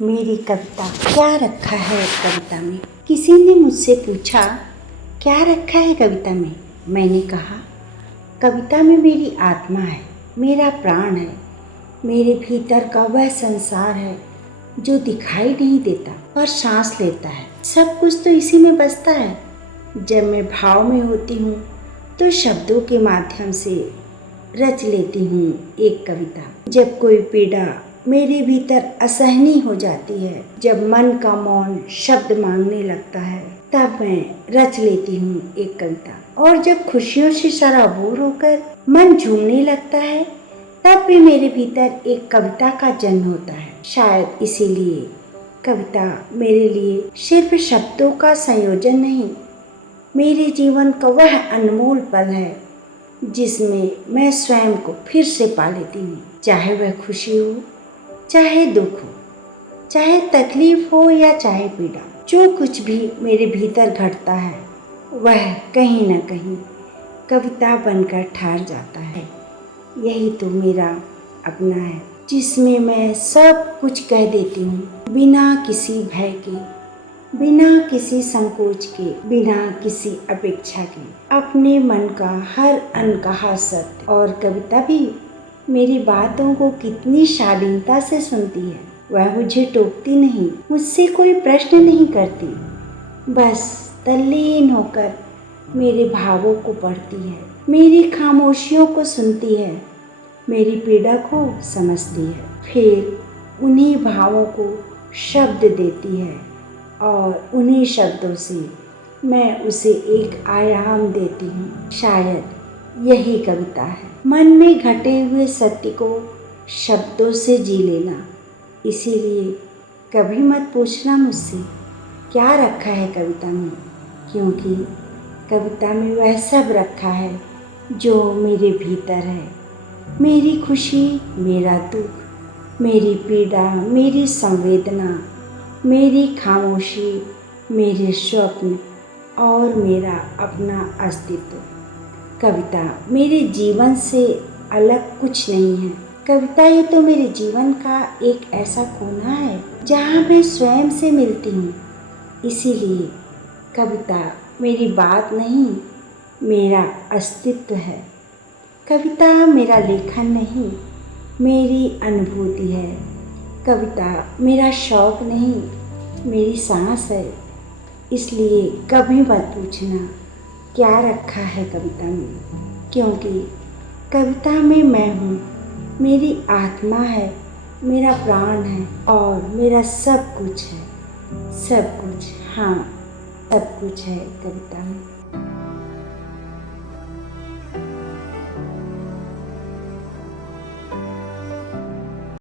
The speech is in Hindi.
मेरी कविता क्या रखा है कविता में। किसी ने मुझसे पूछा क्या रखा है कविता में। मैंने कहा कविता में मेरी आत्मा है, मेरा प्राण है, मेरे भीतर का वह संसार है जो दिखाई नहीं देता पर सांस लेता है। सब कुछ तो इसी में बसता है। जब मैं भाव में होती हूँ तो शब्दों के माध्यम से रच लेती हूँ एक कविता। जब कोई पीड़ा मेरे भीतर असहनीय हो जाती है, जब मन का मौन शब्द मांगने लगता है, तब मैं रच लेती हूँ एक कविता। और जब खुशियों से सराबोर होकर मन झूमने लगता है, तब भी मेरे भीतर एक कविता का जन्म होता है। शायद इसीलिए कविता मेरे लिए सिर्फ शब्दों का संयोजन नहीं, मेरे जीवन का वह अनमोल पल है जिसमें मैं स्वयं को फिर से पा लेती हूँ। चाहे वह खुशी हो, चाहे दुख हो, चाहे तकलीफ हो या चाहे पीड़ा, जो कुछ भी मेरे भीतर घटता है वह कहीं न कहीं कविता बनकर ठहर जाता है। यही तो मेरा अपना है जिसमें मैं सब कुछ कह देती हूँ, बिना किसी भय के, बिना किसी संकोच के, बिना किसी अपेक्षा के, अपने मन का हर अनकहा सत्य। और कविता भी मेरी बातों को कितनी शालीनता से सुनती है। वह मुझे टोकती नहीं, मुझसे कोई प्रश्न नहीं करती, बस तल्लीन होकर मेरे भावों को पढ़ती है, मेरी खामोशियों को सुनती है, मेरी पीड़ा को समझती है, फिर उन्हीं भावों को शब्द देती है और उन्हीं शब्दों से मैं उसे एक आयाम देती हूँ। शायद यही कविता है, मन में घटे हुए सत्य को शब्दों से जी लेना। इसीलिए कभी मत पूछना मुझसे क्या रखा है कविता में, क्योंकि कविता में वह सब रखा है जो मेरे भीतर है। मेरी खुशी, मेरा दुख, मेरी पीड़ा, मेरी संवेदना, मेरी खामोशी, मेरे स्वप्न और मेरा अपना अस्तित्व। कविता मेरे जीवन से अलग कुछ नहीं है। कविता ही तो मेरे जीवन का एक ऐसा कोना है जहाँ मैं स्वयं से मिलती हूँ। इसीलिए कविता मेरी बात नहीं, मेरा अस्तित्व है। कविता मेरा लेखन नहीं, मेरी अनुभूति है। कविता मेरा शौक नहीं, मेरी सांस है। इसलिए कभी मत पूछना क्या रखा है कविता में, क्योंकि कविता में मैं हूँ, मेरी आत्मा है, मेरा प्राण है और मेरा सब कुछ है। सब कुछ, हाँ सब कुछ है कविता में।